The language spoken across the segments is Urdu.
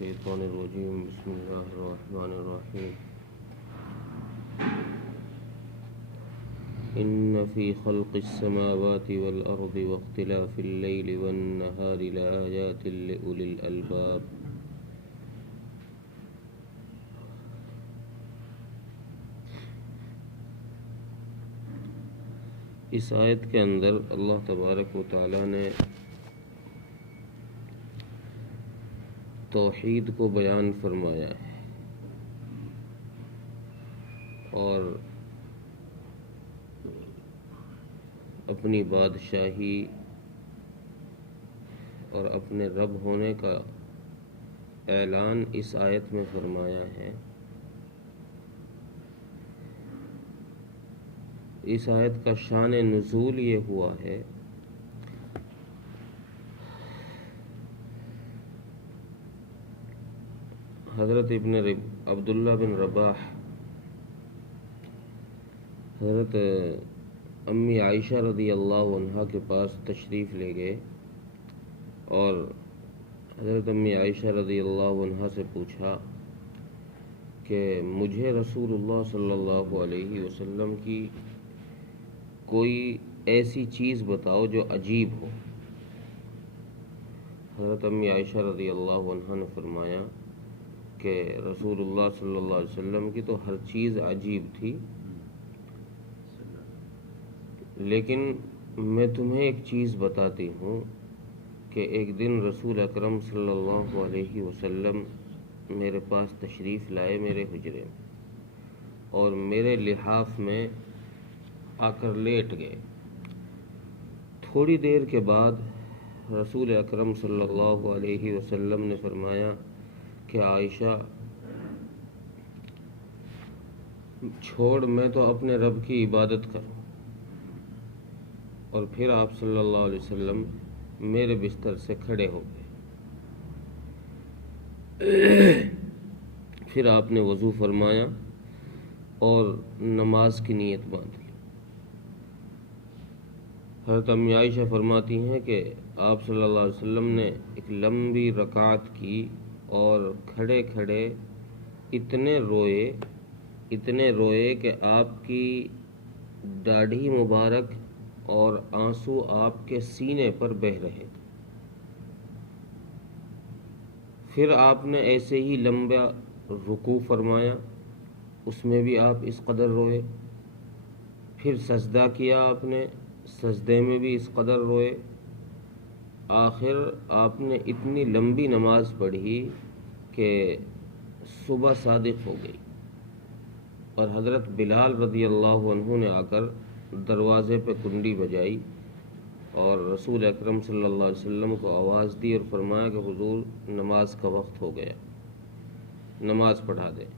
الشيطان الرجيم بسم الله الرحمن الرحيم إن في خلق السماوات والأرض واختلاف الليل والنهار لآيات لأولي الألباب اس آیت کے اندر اللہ تبارک و تعالی نے توحید کو بیان فرمایا ہے اور اپنی بادشاہی اور اپنے رب ہونے کا اعلان اس آیت میں فرمایا ہے۔ اس آیت کا شان نزول یہ ہوا ہے حضرت عبداللہ بن رباح حضرت امی عائشہ رضی اللہ عنہا کے پاس تشریف لے گئے اور حضرت امی عائشہ رضی اللہ عنہا سے پوچھا کہ مجھے رسول اللہ صلی اللہ علیہ وسلم کی کوئی ایسی چیز بتاؤ جو عجیب ہو۔ حضرت امی عائشہ رضی اللہ عنہا نے فرمایا کہ رسول اللہ صلی اللہ علیہ وسلم کی تو ہر چیز عجیب تھی، لیکن میں تمہیں ایک چیز بتاتی ہوں کہ ایک دن رسول اکرم صلی اللہ علیہ وسلم میرے پاس تشریف لائے میرے حجرے میں اور میرے لحاف میں آ کر لیٹ گئے۔ تھوڑی دیر کے بعد رسول اکرم صلی اللہ علیہ وسلم نے فرمایا کہ عائشہ چھوڑ، میں تو اپنے رب کی عبادت کروں، اور پھر آپ صلی اللہ علیہ وسلم میرے بستر سے کھڑے ہو گئے۔ پھر آپ نے وضو فرمایا اور نماز کی نیت باندھ لی۔ حضرت امی عائشہ فرماتی ہیں کہ آپ صلی اللہ علیہ وسلم نے ایک لمبی رکعت کی اور کھڑے کھڑے اتنے روئے کہ آپ کی داڑھی مبارک اور آنسو آپ کے سینے پر بہہ رہے۔ پھر آپ نے ایسے ہی لمبا رکوع فرمایا، اس میں بھی آپ اس قدر روئے۔ پھر سجدہ کیا آپ نے، سجدے میں بھی اس قدر روئے۔ آخر آپ نے اتنی لمبی نماز پڑھی کہ صبح صادق ہو گئی اور حضرت بلال رضی اللہ عنہ نے آ کر دروازے پہ کنڈی بجائی اور رسول اکرم صلی اللہ علیہ وسلم کو آواز دی اور فرمایا کہ حضور نماز کا وقت ہو گیا، نماز پڑھا دیں۔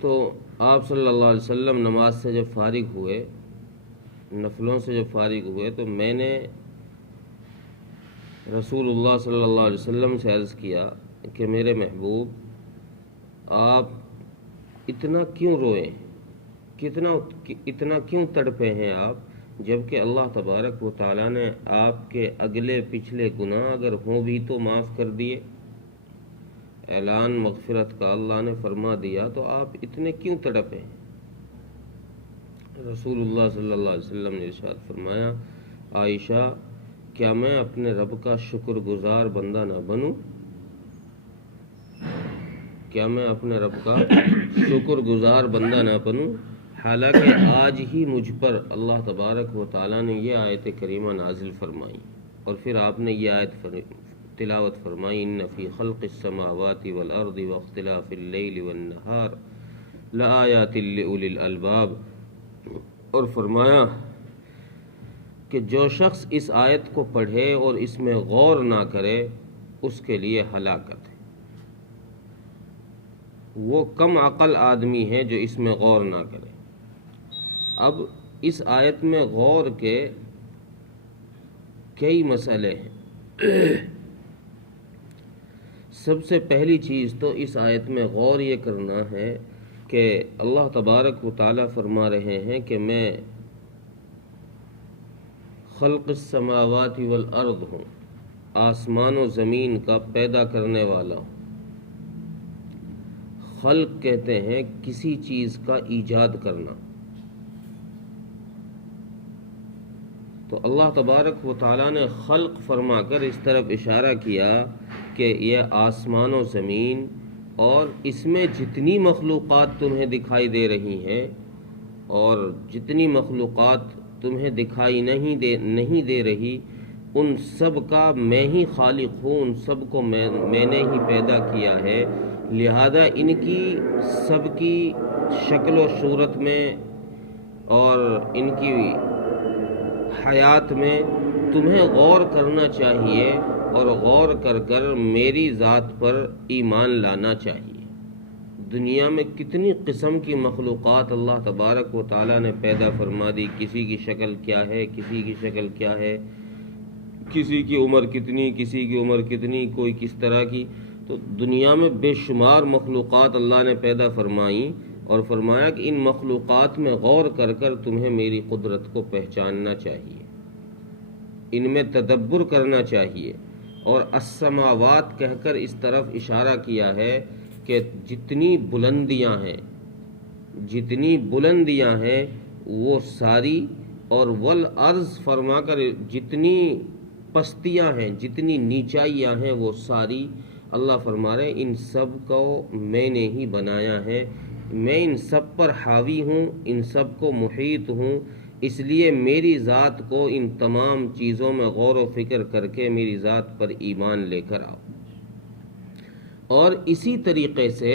تو آپ صلی اللہ علیہ وسلم نماز سے جب فارغ ہوئے، نفلوں سے جب فارغ ہوئے، تو میں نے رسول اللہ صلی اللہ علیہ وسلم سے عرض کیا کہ میرے محبوب، آپ اتنا کیوں روئے، اتنا کیوں تڑپے ہیں آپ، جبکہ اللہ تبارک و تعالیٰ نے آپ کے اگلے پچھلے گناہ اگر ہوں بھی تو معاف کر دیے، اعلان مغفرت کا اللہ نے فرما دیا، تو آپ اتنے کیوں تڑپے ہیں؟ رسول اللہ صلی اللہ علیہ وسلم نے ارشاد فرمایا، عائشہ کیا میں اپنے رب کا شکر گزار بندہ نہ بنوں؟ کیا میں اپنے رب کا شکر گزار بندہ نہ بنوں؟ حالانکہ آج ہی مجھ پر اللہ تبارک و تعالیٰ نے یہ آیت کریمہ نازل فرمائی اور پھر آپ نے یہ آیت تلاوت فرمائی، ان فی خلق السماوات والارض واختلاف اللیل والنہار لآیات لأولی الالباب، اور فرمایا کہ جو شخص اس آیت کو پڑھے اور اس میں غور نہ کرے اس کے لیے ہلاکت ہے۔ وہ کم عقل آدمی ہے جو اس میں غور نہ کرے۔ اب اس آیت میں غور کے کئی مسئلے ہیں۔ سب سے پہلی چیز تو اس آیت میں غور یہ کرنا ہے کہ اللہ تبارک و تعالیٰ فرما رہے ہیں کہ میں خلق السماوات والارض ہوں، آسمان و زمین کا پیدا کرنے والا ہوں۔ خلق کہتے ہیں کسی چیز کا ایجاد کرنا۔ تو اللہ تبارک و تعالیٰ نے خلق فرما کر اس طرف اشارہ کیا کہ یہ آسمان و زمین اور اس میں جتنی مخلوقات تمہیں دکھائی دے رہی ہیں اور جتنی مخلوقات تمہیں دکھائی نہیں دے رہی، ان سب کا میں ہی خالق ہوں، ان سب کو میں نے ہی پیدا کیا ہے۔ لہذا ان کی سب کی شکل و صورت میں اور ان کی حیات میں تمہیں غور کرنا چاہیے اور غور کر کر میری ذات پر ایمان لانا چاہیے۔ دنیا میں کتنی قسم کی مخلوقات اللہ تبارک و تعالیٰ نے پیدا فرما دی، کسی کی شکل کیا ہے، کسی کی شکل کیا ہے، کسی کی عمر کتنی، کسی کی عمر کتنی، کوئی کس طرح کی۔ تو دنیا میں بے شمار مخلوقات اللہ نے پیدا فرمائیں اور فرمایا کہ ان مخلوقات میں غور کر کر تمہیں میری قدرت کو پہچاننا چاہیے، ان میں تدبر کرنا چاہیے۔ اور السماوات کہہ کر اس طرف اشارہ کیا ہے کہ جتنی بلندیاں ہیں وہ ساری، اور والارض فرما کر جتنی پستیاں ہیں، جتنی نیچائیاں ہیں وہ ساری، اللہ فرما رہے ہیں ان سب کو میں نے ہی بنایا ہے، میں ان سب پر حاوی ہوں، ان سب کو محیط ہوں، اس لیے میری ذات کو ان تمام چیزوں میں غور و فکر کر کے میری ذات پر ایمان لے کر آؤ۔ اور اسی طریقے سے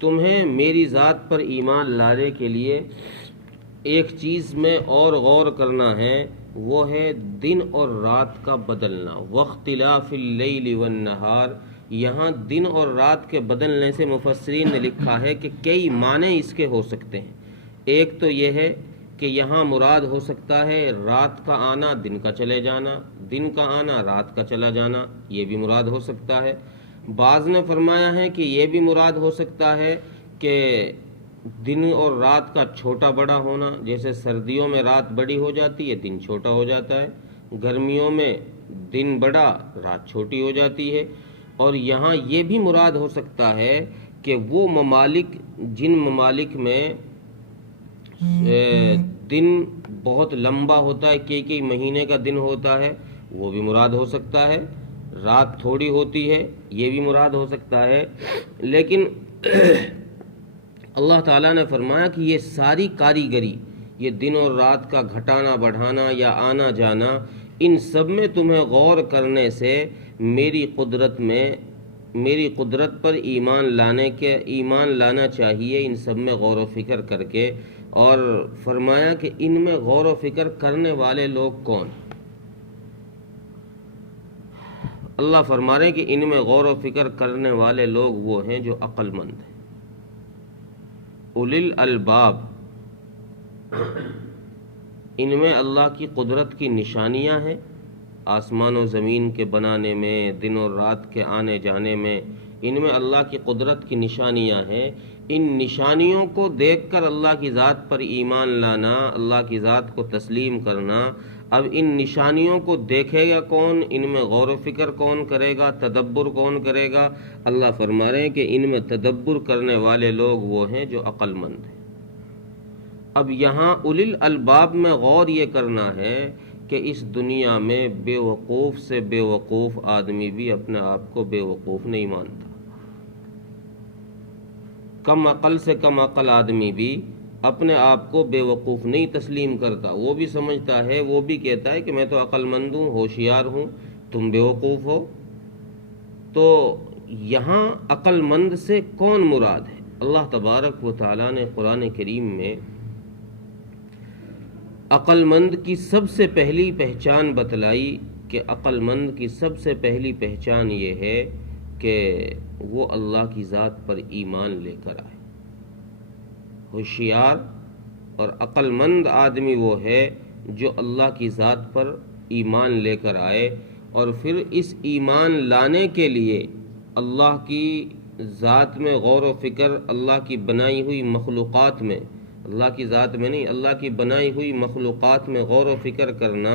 تمہیں میری ذات پر ایمان لانے کے لیے ایک چیز میں اور غور کرنا ہے، وہ ہے دن اور رات کا بدلنا۔ واختلاف اللیل والنہار، یہاں دن اور رات کے بدلنے سے مفسرین نے لکھا ہے کہ کئی معنی اس کے ہو سکتے ہیں۔ ایک تو یہ ہے کہ یہاں مراد ہو سکتا ہے رات کا آنا دن کا چلے جانا، دن کا آنا رات کا چلا جانا، یہ بھی مراد ہو سکتا ہے۔ بعض نے فرمایا ہے کہ یہ بھی مراد ہو سکتا ہے کہ دن اور رات کا چھوٹا بڑا ہونا، جیسے سردیوں میں رات بڑی ہو جاتی ہے، دن چھوٹا ہو جاتا ہے، گرمیوں میں دن بڑا رات چھوٹی ہو جاتی ہے۔ اور یہاں یہ بھی مراد ہو سکتا ہے کہ وہ ممالک جن ممالک میں دن بہت لمبا ہوتا ہے، کئی مہینے کا دن ہوتا ہے، وہ بھی مراد ہو سکتا ہے۔ رات تھوڑی ہوتی ہے، یہ بھی مراد ہو سکتا ہے۔ لیکن اللہ تعالیٰ نے فرمایا کہ یہ ساری کاریگری، یہ دن اور رات کا گھٹانا بڑھانا یا آنا جانا، ان سب میں تمہیں غور کرنے سے میری قدرت پر ایمان لانا چاہیے، ان سب میں غور و فکر کر کے۔ اور فرمایا کہ ان میں غور و فکر کرنے والے لوگ کون؟ اللہ فرما رہے ہیں کہ ان میں غور و فکر کرنے والے لوگ وہ ہیں جو عقل مند ہیں، اولی الالباب۔ ان میں اللہ کی قدرت کی نشانیاں ہیں، آسمان و زمین کے بنانے میں، دن اور رات کے آنے جانے میں، ان میں اللہ کی قدرت کی نشانیاں ہیں۔ ان نشانیوں کو دیکھ کر اللہ کی ذات پر ایمان لانا، اللہ کی ذات کو تسلیم کرنا۔ اب ان نشانیوں کو دیکھے گا کون؟ ان میں غور و فکر کون کرے گا؟ تدبر کون کرے گا؟ اللہ فرما رہے ہیں کہ ان میں تدبر کرنے والے لوگ وہ ہیں جو عقل مند ہیں۔ اب یہاں اولی الالباب میں غور یہ کرنا ہے کہ اس دنیا میں بے وقوف سے بے وقوف آدمی بھی اپنے آپ کو بے وقوف نہیں مانتا، کم عقل سے کم عقل آدمی بھی اپنے آپ کو بے وقوف نہیں تسلیم کرتا، وہ بھی سمجھتا ہے، وہ بھی کہتا ہے کہ میں تو عقل مند ہوں، ہوشیار ہوں، تم بے وقوف ہو۔ تو یہاں عقل مند سے کون مراد ہے؟ اللہ تبارک و تعالیٰ نے قرآن کریم میں عقل مند کی سب سے پہلی پہچان بتلائی کہ عقل مند کی سب سے پہلی پہچان یہ ہے کہ وہ اللہ کی ذات پر ایمان لے کر آئے۔ ہوشیار اور عقل مند آدمی وہ ہے جو اللہ کی ذات پر ایمان لے کر آئے، اور پھر اس ایمان لانے کے لیے اللہ کی ذات میں غور و فکر، اللہ کی بنائی ہوئی مخلوقات میں، اللہ کی ذات میں نہیں، اللہ کی بنائی ہوئی مخلوقات میں غور و فکر کرنا،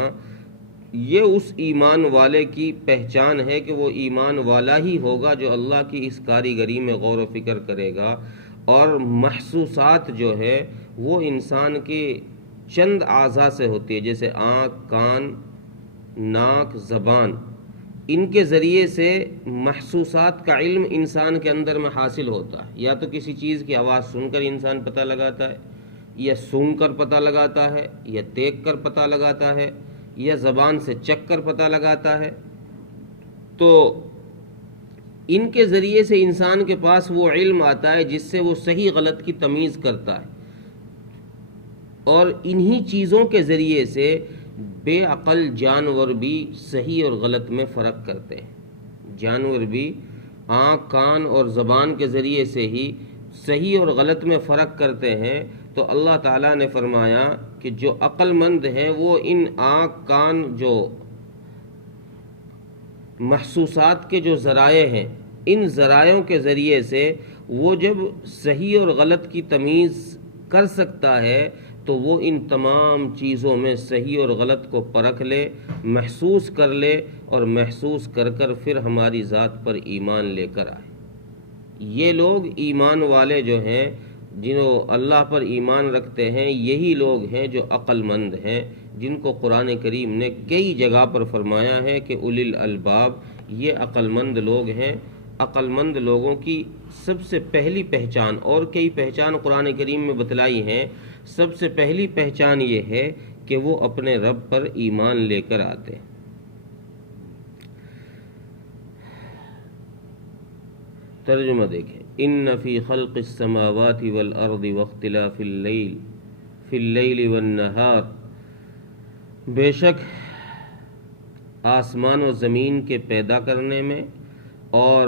یہ اس ایمان والے کی پہچان ہے کہ وہ ایمان والا ہی ہوگا جو اللہ کی اس کاریگری میں غور و فکر کرے گا، اور محسوسات جو ہے وہ انسان کے چند اعضاء سے ہوتی ہے، جیسے آنکھ، کان، ناک، زبان، ان کے ذریعے سے محسوسات کا علم انسان کے اندر میں حاصل ہوتا ہے۔ یا تو کسی چیز کی آواز سن کر انسان پتہ لگاتا ہے، یا سونگ کر پتہ لگاتا ہے، یا دیکھ کر پتہ لگاتا ہے، یا زبان سے چکھ کر پتہ لگاتا ہے۔ تو ان کے ذریعے سے انسان کے پاس وہ علم آتا ہے جس سے وہ صحیح غلط کی تمیز کرتا ہے، اور انہی چیزوں کے ذریعے سے بے عقل جانور بھی صحیح اور غلط میں فرق کرتے ہیں۔ جانور بھی آنکھ، کان اور زبان کے ذریعے سے ہی صحیح اور غلط میں فرق کرتے ہیں۔ تو اللہ تعالیٰ نے فرمایا کہ جو عقل مند ہیں وہ ان آنکھ، کان، جو محسوسات کے جو ذرائع ہیں، ان ذرائعوں کے ذریعے سے وہ جب صحیح اور غلط کی تمیز کر سکتا ہے تو وہ ان تمام چیزوں میں صحیح اور غلط کو پرکھ لے، محسوس کر لے، اور محسوس کر کر پھر ہماری ذات پر ایمان لے کر آئے۔ یہ لوگ ایمان والے جو ہیں، جنہوں اللہ پر ایمان رکھتے ہیں، یہی لوگ ہیں جو عقل مند ہیں، جن کو قرآن کریم نے کئی جگہ پر فرمایا ہے کہ اولی الالباب، یہ عقل مند لوگ ہیں۔ عقل مند لوگوں کی سب سے پہلی پہچان، اور کئی پہچان قرآن کریم میں بتلائی ہیں، سب سے پہلی پہچان یہ ہے کہ وہ اپنے رب پر ایمان لے کر آتے ہیں۔ ترجمہ دیکھیں، ان فی خلق السماوات والارض واختلاف اللیل والنہار، بے شک آسمان و زمین کے پیدا کرنے میں اور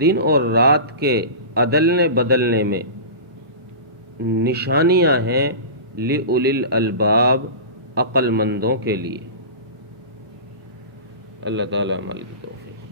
دن اور رات کے عدلنے بدلنے میں نشانیاں ہیں لِأُولِي الْأَلْبَاب، عقل مندوں کے لیے۔ اللہ تعالیٰ عمل کی توفیق۔